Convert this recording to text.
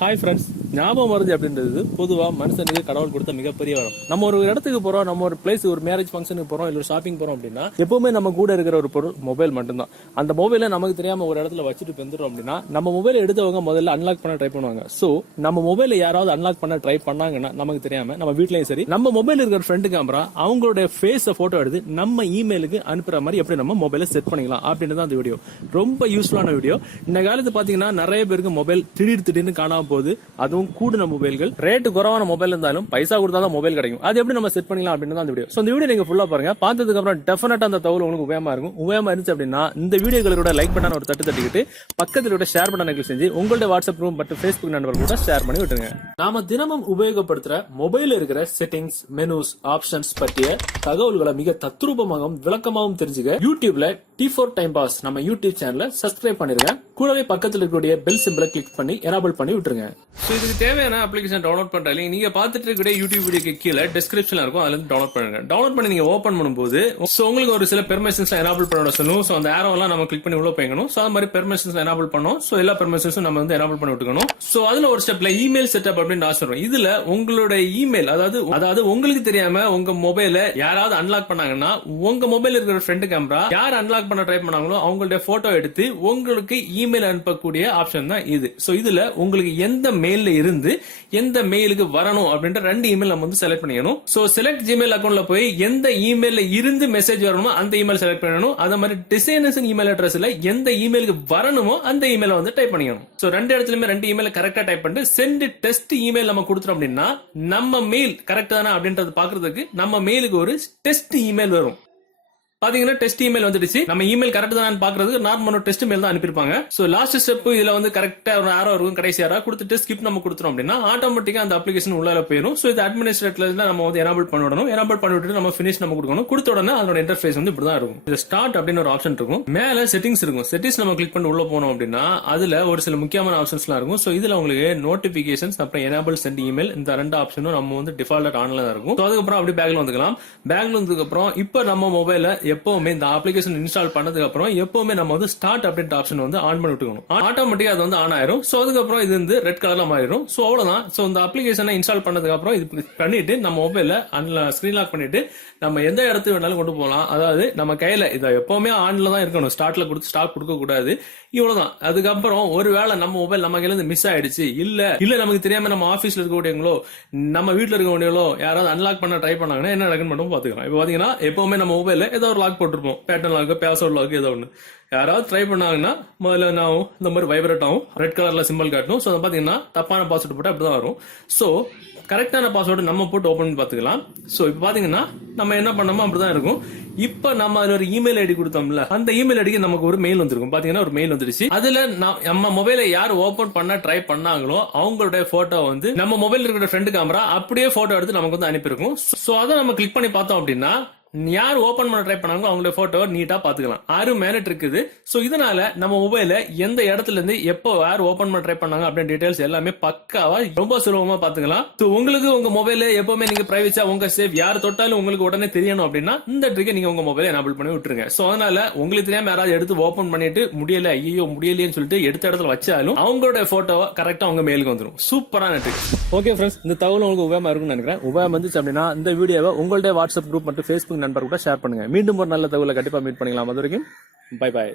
Hi friends, ஞாபகம் மருந்து அப்படின்றது பொதுவாக மனுஷனுக்கு கடவுள் கொடுத்த மிகப்பெரிய வரம். நம்ம ஒரு இடத்துக்கு போறோம், நம்ம ஒரு பிளேஸ், ஒரு மேரேஜ் ஃபங்க்ஷனுக்கு போறோம், இல்லை ஒரு ஷாப்பிங் போறோம் அப்படின்னா எப்பவுமே நம்ம கூட இருக்கிற ஒரு பொருள் மொபைல் மட்டும்தான். அந்த மொபைலை நமக்கு தெரியாம ஒரு இடத்துல வச்சுட்டு வந்துடும் அப்படின்னா நம்ம மொபைலை எடுத்தவங்க முதல்ல அன்லாக் பண்ண ட்ரை பண்ணுவாங்க. ஸோ நம்ம மொபைலை யாராவது அன்லாக் பண்ண ட்ரை பண்ணாங்கன்னா நமக்கு தெரியாம நம்ம வீட்லயும் சரி, நம்ம மொபைல் இருக்கிற ஃப்ரெண்டு கேமரா அவங்களுடைய ஃபேஸை போட்டோ எடுத்து நம்ம இமெயிலுக்கு அனுப்புற மாதிரி எப்படி நம்ம மொபைலை செட் பண்ணிக்கலாம் அப்படின்றது அந்த வீடியோ. ரொம்ப யூஸ்ஃபுல்லான வீடியோ. இந்த காலத்து பாத்தீங்கன்னா நிறைய பேருக்கு மொபைல் திடீர்னு காணாம போகுது. அதுவும் கூடுன மொபைல்கள், ரேட்டு குறைவான மொபைல் இருந்தாலும் பைசா கொடுத்தாதான் மொபைல் கிடைக்கும். அது எப்படி நம்ம செட் பண்ணிக்கலாம் அப்படின்னு அந்த வீடியோ. இந்த வீடியோ நீங்க ஃபுல்லா பாருங்க. பார்த்ததுக்கு அப்புறம் டெஃபினட்டா அந்த தகவல் உங்களுக்கு உபயோகமா இருக்கும். உபயோகமா இருந்துச்சு அப்படின்னா இந்த வீடியோகளோட லைக் பட்டன் ஒரு தட்டிக்கிட்டு பக்கத்துல ஷேர் பட்டன் செஞ்சு உங்களுடைய வாட்ஸ்அப் குரூப் மற்றும் Facebook நண்பர்கள் கூட ஷேர் பண்ணி விட்டுருங்க. நாம தினமும் உபயோகப்படுத்துற மொபைல் இருக்கிற செட்டிங்ஸ், மெனுஸ், ஆப்ஷன்ஸ் பற்றிய தகவல்களை மிக தத்ரூபமாகவும் விளக்கமாகவும் தெரிஞ்சுக்க யூடியூப்ல T4Time Pass நம்ம யூடியூப் சேனலை சப்ஸ்கிரைப் பண்ணிருங்க. கூடவே பக்கத்தில் இருக்கக்கூடிய பெல் சிம்பிளை கிளிக் பண்ணி எனேபிள் பண்ணி விட்டுருங்க. சோ இதுக்கு தேவையான அப்ளிகேஷன் டவுன்லோட் பண்ற லிங்க் நீங்க பார்த்துட்டு இருக்க யூடியூப் வீடியோக்கு கீழே டிஸ்கிரிப்ஷன்ல இருக்கும். அதுல இருந்து டவுன்லோட் பண்ணுங்க. டவுன்லோட் பண்ணி நீங்க ஓபன் பண்ணும்போது உங்களுக்கு ஒரு சில பெர்மிஷன்ஸ் எனேபிள் பண்ண சொல்லணும். சோ அந்த ஆரோ எல்லாம் நம்ம கிளிக் பண்ணி உள்ள போய்க்கணும். சோ அந்த மாதிரி பெர்மிஷன்ஸ் எனேபிள் பண்ணோம். சோ எல்லா பெர்மிஷன்ஸும் நம்ம வந்து எனேபிள் பண்ணி விட்டுக்கணும். சோ அதுல ஒரு ஸ்டெப்ல இமெயில் செட்டப் அப்படின்னு ஆப்ஷன் வரும். இதுல உங்களுடைய இமெயில், அதாவது உங்களுக்கு தெரியாம உங்க மொபைல யாராவது அன்லாக் பண்ணாங்கன்னா உங்க மொபைல் இருக்கிற ஃப்ரெண்ட் கேமரா யார் அன்லாக் பண்ண ட்ரை பண்ணாங்களோ அவங்களுடைய போட்டோ எடுத்து உங்களுக்கு இமெயில் அனுப்பக்கூடிய ஆப்ஷன் தான் இது. சோ இதுல உங்களுக்கு எந்த மெயில்ல இருந்து எந்த மெயிலுக்கு வரணும் அப்படின்ற 2 இமெயில் நம்ம வந்து செலக்ட் பண்ணிக்கணும். சோ செலக்ட் ஜிமெயில் அக்கௌண்ட்ல போய் எந்த இமெயில்ல இருந்து மெசேஜ் வரணுமோ அந்த இமெயில் செலக்ட் பண்ணணும். அதே மாதிரி டிசைனர்ஸ் இமெயில் அட்ரஸ்ல எந்த இமெயிலுக்கு வரணுமோ அந்த இமெயில வந்து டைப் பண்ணிக்கணும். சோ 2 இடத்துலயுமே 2 இமெயில் கரெக்டா டைப் பண்ணிட்டு சென்ட் டெஸ்ட் இமெயில் நம்ம கொடுத்துறோம் அப்படின்னா நம்ம மெயில் கரெக்ட் தானா அப்படின்றது பாக்குறதுக்கு நம்ம மெயிலுக்கு ஒரு டெஸ்ட் இமெயில் வரும். பாத்தீங்கன்னா டெஸ்ட் இமெயில் வந்துடுச்சு. நம்ம இமெயில் கரெக்ட் தான் பாக்குறதுக்கு நார்மல் டெஸ்ட் மெயில் தான் அனுப்பிருப்பாங்க. சோ லாஸ்ட் ஸ்டெப் இதுல வந்து கரெக்டா ஒரு ஆரோ இருக்கும். கடைசி ஆரோ கொடுத்துட்டு ஸ்கிப் நம்ம கொடுத்துறோம் அப்படின்னா ஆட்டோமேட்டிக்கா அந்த அப்ளிகேஷன் உள்ள போயிடும். சோ இது அட்மினிஸ்ட்ரேட்டர்ல நம்ம வந்து எனேபிள் பண்ணிடணும். எனேபிள் பண்ணிட்டு நம்ம ஃபினிஷ் நம்ம கொடுக்கணும். கொடுத்த உடனே அதோட இன்டர்ஃபேஸ் வந்து இப்படிதான் இருக்கும். இது ஸ்டார்ட் அப்படின்னு ஒரு ஆப்ஷன் இருக்கும். மேல செட்டிங்ஸ் இருக்கும். செட்டிங்ஸ் நம்ம கிளிக் பண்ணி உள்ள போனோம் அப்படின்னா அதுல ஒரு சில முக்கியமான ஆப்ஷன்ஸ் எல்லாம் இருக்கும். சோ இதுல உங்களுக்கு நோட்டிபிகேஷன்ஸ் அப்புறம் எனேபிள் சென்ட் இமெயில் இந்த 2 ஆப்ஷனும் நம்ம வந்து டிஃபால்ட் ஆன்ல தான் இருக்கும். அதுக்கப்புறம் அப்படி பேக்ல வந்துக்கலாம். பேக்ல வந்ததுக்கு அப்புறம் இப்ப நம்ம மொபைல எப்பவுமே இந்த அப்ளிகேஷன் இன்ஸ்டால் பண்ணதுக்கு அப்புறம் எப்பவுமே நம்ம வந்து ஸ்டார்ட் அப்டேட் ஆப்ஷன் வந்து ஆன் பண்ணி விட்டுக்கணும். ஆட்டோமேட்டிக்கா அது வந்து ஆன் ஆயிரும். சோ அதுக்கப்புறம் இது வந்து ரெட் கலர்ல மாறிடும். சோ அவ்வளவுதான். சோ இந்த அப்ளிகேஷனை இன்ஸ்டால் பண்ணதுக்கு அப்புறம் இது பண்ணிட்டு நம்ம மொபைல ஸ்கிரீன் லாக் பண்ணிட்டு நம்ம எந்த இடத்துக்கு வேணாலும் கொண்டு போகலாம். அதாவது நம்ம கையில இதை எப்பவுமே ஆன்ல தான் இருக்கணும். ஸ்டார்ட்ல கொடுத்து ஸ்டார்ட் கொடுக்க கூடாது. இவ்வளவுதான். அதுக்கப்புறம் ஒருவேளை நம்ம மொபைல் நம்ம கையில இருந்து மிஸ் ஆயிடுச்சு, இல்ல நமக்கு தெரியாம நம்ம ஆபீஸ்ல இருக்கக்கூடியவங்களோ நம்ம வீட்டுல இருக்கக்கூடியவங்களோ யாராவது அன்லாக் பண்ண ட்ரை பண்ணாங்கன்னா என்ன நடக்குன்னு மட்டும் பாத்துக்கலாம். இப்ப பாத்தீங்கன்னா எப்பவுமே நம்ம மொபைல்ல ஏதோ ஒரு லாக் போட்டிருப்போம். பேட்டர்ன் லாக், பாஸ்வேர்ட் லாக், ஏதோ ஒண்ணு. யாராவது ட்ரை பண்ணாங்கன்னா முதல்ல நான் இந்த மாதிரி வைப்ரேட் ஆகும், ரெட் கலர்ல சிம்பிள் காட்டணும். சோ பாத்தீங்கன்னா தப்பான பாஸ்வேர்ட் போட்டு அப்படிதான் வரும். சோ கரெக்டான பாஸ்வேர்டு நம்ம போட்டு ஓபன் பண்ணி பாத்துக்கலாம். சோ இப்ப பாத்தீங்கன்னா நம்ம என்ன பண்ணோமோ அப்படிதான் இருக்கும். இப்ப நம்ம அதுல ஒரு இமெயில் ஐடி கொடுத்தோம்ல, அந்த இமெயில் ஐடிக்கு நமக்கு ஒரு மெயில் வந்திருக்கும். பாத்தீங்கன்னா ஒரு மெயில் வந்துருச்சு. அதுல நம்ம மொபைலை யார் ஓபன் பண்ண ட்ரை பண்ணாங்களோ அவங்களுடைய போட்டோ வந்து நம்ம மொபைல் இருக்கிற ஃப்ரெண்ட் கேமரா அப்படியே போட்டோ எடுத்து நமக்கு வந்து அனுப்பியிருக்கும். சோ அதை நம்ம கிளிக் பண்ணி பார்த்தோம் அப்படின்னா யார் ஓபன் பண்ண ட்ரை பண்ணாங்களோ அவங்களுடைய போட்டோ நீட்டா பாத்துக்கலாம். 6 மேனட் இருக்குது. சோ இதனால நம்ம மொபைல எந்த இடத்துல இருந்து எப்போ யார் ஓபன் பண்ண ட்ரை பண்ணாங்க அப்படின்னு டீடைல்ஸ் எல்லாமே பக்காவா ரொம்ப சுலபமா பாத்துக்கலாம். சோ உங்களுக்கு உங்க மொபைல எப்பவுமே நீங்க பிரைவேட்டா உங்க சேஃப் யார் தொட்டாலும் உங்களுக்கு உடனே தெரியணும் அப்படின்னா இந்த ட்ரிக்கை நீங்க உங்க மொபைலை எனேபிள் பண்ணி விட்டுருங்க. சோ அதனால உங்களுக்கு தெரியாம யாராவது எடுத்து ஓபன் பண்ணிட்டு முடியலையேன்னு சொல்லிட்டு எடுத்த இடத்துல வச்சாலும் அவங்களோட போட்டோவை கரெக்டா உங்க மெயிலுக்கு வந்துடும். சூப்பரான ட்ரிக். ஓகே ஃப்ரெண்ட்ஸ், இந்த தகவல் உங்களுக்கு உபயோகமா இருக்கும்னு நினைக்கிறேன். உபயோகம் வந்துச்சு அப்படின்னா இந்த வீடியோவை உங்களுடைய வாட்ஸ்அப் குரூப் மற்றும் Facebook நண்பர் கூட ஷேர் பண்ணுங்க. மீண்டும் ஒரு நல்ல தகவலை கண்டிப்பா மீட் பண்ணிக்கலாம். அது வரைக்கும் பை பாய்.